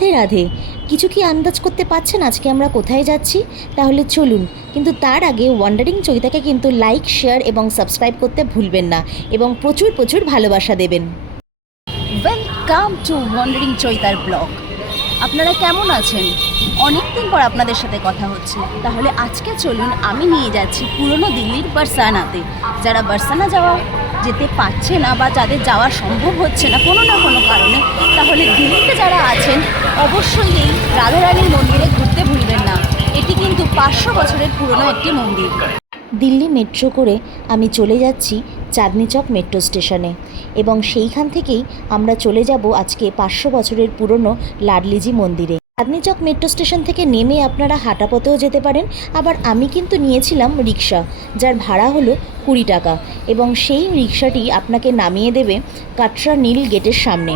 রাধে রাধে। কিছু কি আন্দাজ করতে পারছেন আজকে আমরা কোথায় যাচ্ছি? তাহলে চলুন। কিন্তু তার আগে ওয়ান্ডারিং চৈতাকে কিন্তু লাইক, শেয়ার এবং সাবস্ক্রাইব করতে ভুলবেন না, এবং প্রচুর প্রচুর ভালোবাসা দেবেন। ওয়েলকাম টু ওয়ান্ডারিং চৈতার ব্লগ। আপনারা কেমন আছেন? অনেক দিন পর আপনাদের সাথে কথা হচ্ছে। তাহলে আজকে চলুন, আমি নিয়ে যাচ্ছি পুরনো দিল্লির বারসানাতে। যারা বারসানা যেতে পারছে না বা যাদের যাওয়া সম্ভব হচ্ছে না কোনো না কোনো কারণে, তাহলে দিল্লিতে যারা আছেন অবশ্যই এই রাধারানীর মন্দিরে ঘুরতে ভুলবেন না। এটি কিন্তু 500 বছরের পুরনো একটি মন্দির। দিল্লি মেট্রো করে আমি চলে যাচ্ছি চাঁদনি চক মেট্রো স্টেশনে, এবং সেইখান থেকেই আমরা চলে যাব আজকে 500 বছরের পুরনো লাডলিজি মন্দিরে। চাঁদনি চক মেট্রো স্টেশন থেকে নেমে আপনারা হাঁটা পথেও যেতে পারেন, আবার আমি কিন্তু নিয়েছিলাম রিক্সা, যার ভাড়া হলো 20 টাকা, এবং সেই রিক্সাটি আপনাকে নামিয়ে দেবে কাটরা নীল গেটের সামনে।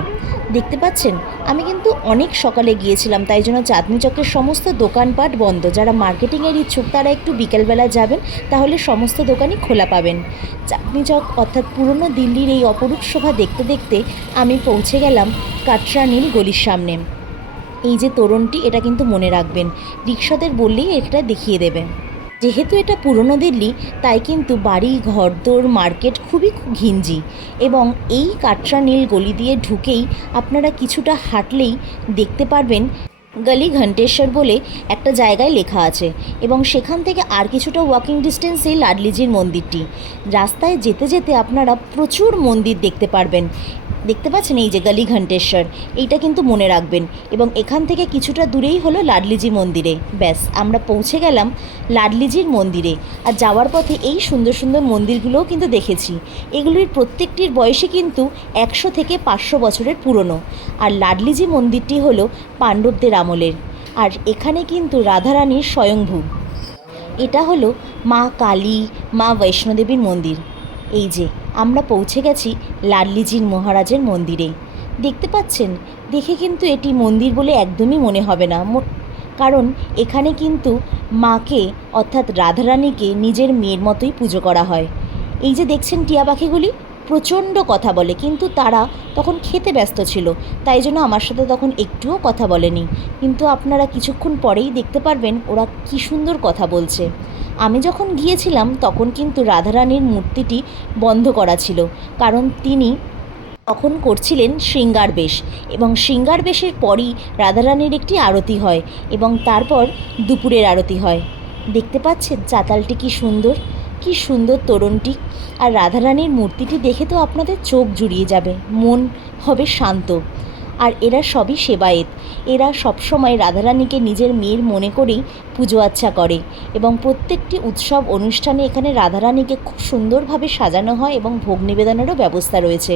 দেখতে পাচ্ছেন, আমি কিন্তু অনেক সকালে গিয়েছিলাম, তাই জন্য চাঁদনি চকের সমস্ত দোকানপাট বন্ধ। যারা মার্কেটিংয়ের ইচ্ছুক তারা একটু বিকেলবেলা যাবেন, তাহলে সমস্ত দোকানই খোলা পাবেন। চাঁদনি চক অর্থাৎ পুরনো দিল্লির এই অপরূপ শোভা দেখতে দেখতে আমি পৌঁছে গেলাম কাটরা নীল গলির সামনে। এই যে তোরণটি, এটা কিন্তু মনে রাখবেন, রিক্সাদের বললেই এটা দেখিয়ে দেবে। যেহেতু এটা পুরনো দিল্লি, তাই কিন্তু বাড়ি, ঘরদোর, মার্কেট খুবই ঘিঞ্জি, এবং এই কাটরা নীল গলি দিয়ে ঢুকেই আপনারা কিছুটা হাঁটলেই দেখতে পারবেন গলি ঘণ্টেশ্বর বলে একটা জায়গায় লেখা আছে, এবং সেখান থেকে আর কিছুটা ওয়াকিং ডিস্টেন্সেই লাডলিজির মন্দিরটি। রাস্তায় যেতে যেতে আপনারা প্রচুর মন্দির দেখতে পারবেন। দেখতে পাচ্ছেন এই যে গলি ঘণ্টেশ্বর, এইটা কিন্তু মনে রাখবেন, এবং এখান থেকে কিছুটা দূরেই হলো লাডলিজি মন্দিরে। ব্যাস, আমরা পৌঁছে গেলাম লাডলিজির মন্দিরে। আর যাওয়ার পথে এই সুন্দর সুন্দর মন্দিরগুলোও কিন্তু দেখেছি। এগুলির প্রত্যেকটির বয়সে কিন্তু 100 থেকে 500 বছরের পুরনো। আর লাডলিজি মন্দিরটি হলো পাণ্ডবদের আমলের, আর এখানে কিন্তু রাধারানীর স্বয়ংভূ। এটা হলো মা কালী, মা বৈষ্ণোদেবীর মন্দির। এই যে আমরা পৌঁছে গেছি লাডলিজির মহারাজের মন্দিরে। দেখতে পাচ্ছেন, দেখে কিন্তু এটি মন্দির বলে একদমই মনে হবে না, কারণ এখানে কিন্তু মাকে অর্থাৎ রাধারানীকে নিজের মেয়ের মতোই পুজো করা হয়। এই যে দেখছেন টিয়া পাখিগুলি প্রচণ্ড কথা বলে, কিন্তু তারা তখন খেতে ব্যস্ত ছিল, তাই জন্য আমার সাথে তখন একটুও কথা বলেনি, কিন্তু আপনারা কিছুক্ষণ পরেই দেখতে পারবেন ওরা কী সুন্দর কথা বলছে। আমি যখন গিয়েছিলাম তখন কিন্তু রাধারানীর মূর্তিটি বন্ধ করা ছিল, কারণ তিনি তখন করছিলেন শৃঙ্গার বেশ, এবং শৃঙ্গার বেশের পরই রাধারানীর একটি আরতি হয়, এবং তারপর দুপুরের আরতি হয়। দেখতে পাচ্ছেন চাতালটি কি সুন্দর, কি সুন্দর তোরণটি, আর রাধারানীর মূর্তিটি দেখে তো আপনাদের চোখ জুড়িয়ে যাবে, মন হবে শান্ত। আর এরা সবই সেবায়েত, এরা সবসময় রাধারানীকে নিজের মেয়ের মনে করেই পুজো আচ্ছা করে, এবং প্রত্যেকটি উৎসব অনুষ্ঠানে এখানে রাধারানীকে খুব সুন্দরভাবে সাজানো হয়, এবং ভোগ নিবেদনেরও ব্যবস্থা রয়েছে।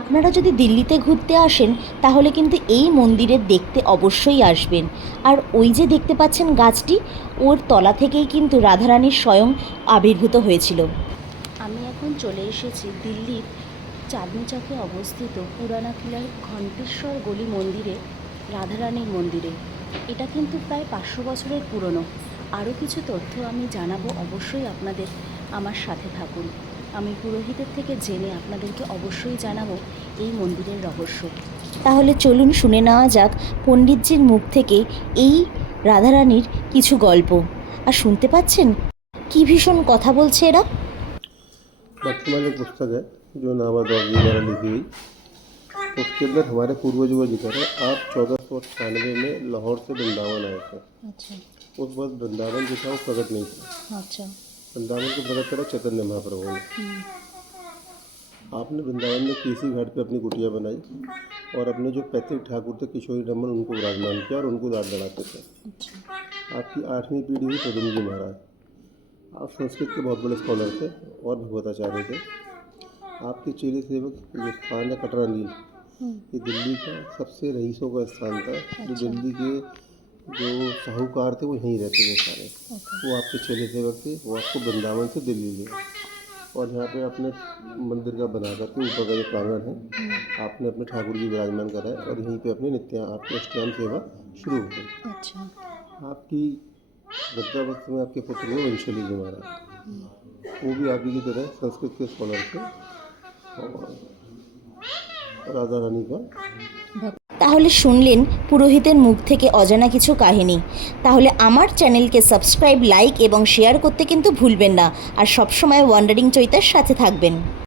আপনারা যদি দিল্লিতে ঘুরতে আসেন তাহলে কিন্তু এই মন্দিরে দেখতে অবশ্যই আসবেন। আর ওই যে দেখতে পাচ্ছেন গাছটি, ওর তলা থেকেই কিন্তু রাধারানীর স্বয়ং আবির্ভূত হয়েছিল। আমি এখন চলে এসেছি দিল্লির চাঁদনি চকে অবস্থিত পুরানা কিলার ঘণ্টেশ্বর গলি মন্দিরে, রাধারানীর মন্দিরে। এটা কিন্তু প্রায় 500 বছরের পুরনো। আরও কিছু তথ্য আমি জানাবো, অবশ্যই আপনাদের আমার সাথে থাকুন। আমি পুরোহিতের থেকে জেনে আপনাদেরকে অবশ্যই জানাবো এই মন্দিরের রহস্য। তাহলে চলুন শুনে নেওয়া যাক পণ্ডিতজির মুখ থেকে এই রাধারানীর কিছু গল্প। আর শুনতে পাচ্ছেন কি ভীষণ কথা বলছে এরা। वर्तमान एक पुस्तक है जो नामादौर जी द्वारा लिखी हुई। उसके अंदर हमारे पूर्वज का जिक्र है। आप 1498 में लाहौर से वृंदावन आए थे। अच्छा उस वक्त वृंदावन जो था वो प्रकट नहीं था। अच्छा। वृंदावन को प्रकट करा चैतन्य महाप्रभु ने। आपने वृंदावन में केसी घाट पे अपनी कुटिया बनाई और अपने जो पैतृक ठाकुर थे किशोरी रमन, उनको विराजमान किया और उनको लाड लड़ाते थे। आपकी 8वीं पीढ़ी हुई पदम जी महाराज। आप संस्कृत के बहुत बड़े स्कॉलर थे और भगवताचार्य थे। आपके चेले सेवक जो स्थान है कटरा नील, ये दिल्ली का सबसे रईसों का स्थान था। जो दिल्ली के जो साहूकार थे वो यहीं रहते थे सारे। वो आपके चेले सेवक थे, वो आपको वृंदावन से दिल्ली ले, और यहाँ पे अपने मंदिर का बना करके ऊपर का जो प्रांगण है आपने अपने ठाकुर जी विराजमान कराए, और यहीं पे अपनी नित्य आपकी अष्टयाम सेवा शुरू हो गई। अच्छा। आपकी वृद्धावस्था में आपके पुत्र हुए वंशली जी महाराज, वो भी आप ही की तरह संस्कृत के स्कॉलर थे और राधा रानी का তাহলে শুনলেন পুরোহিতের মুখ থেকে অজানা কিছু কাহিনী। তাহলে আমার চ্যানেলকে সাবস্ক্রাইব, লাইক এবং শেয়ার করতে কিন্তু ভুলবেন না। আর সবসময় ওয়ান্ডারিং চৈতার সাথে থাকবেন।